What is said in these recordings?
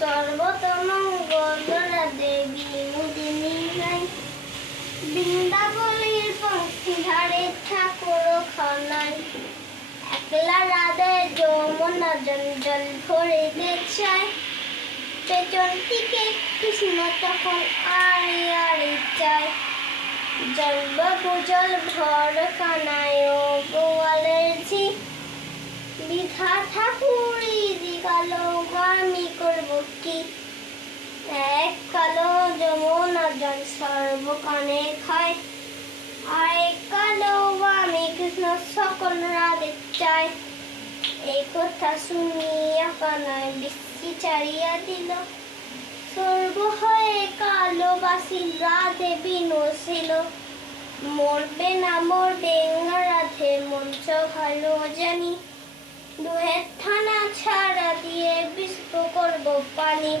সর্বতমঙ্গল রাধে বিনোদিনী নাই বৃন্দাবনের পঙ্ক্তিধারে ঠাকুর খানায় একলা রাধে যমুনা জঞ্জল ভরিতে চায় পেছন থেকে কৃষ্ণ তখন আড়ি আড়ি চায় জল ভর কানায় গোয়ালের ঝি বিধা ঠাকুরই দিগালো আমি করব কি এক কালো যমুনা জল সর্বকানে খায় আর এক কালো আমি কৃষ্ণ সকল রাধে চাই এই কথা শুনিয়া কানায় বিশ্রী ছাড়িয়া দিল সর্ব হয়ে কালো বাসি রাধে বিনছিল মরবে না মরবে রাধে মঞ্চ ভালো জানি দুহের থানা ছাড়া দিয়ে বিশ্ব করব পানি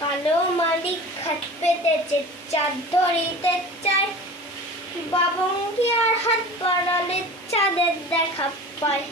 কালো মালিক হাত পেতেছে চাঁদ ধরিতে চায় বাবঙ্গি আর হাত বাড়ালে চাঁদের দেখা পায়।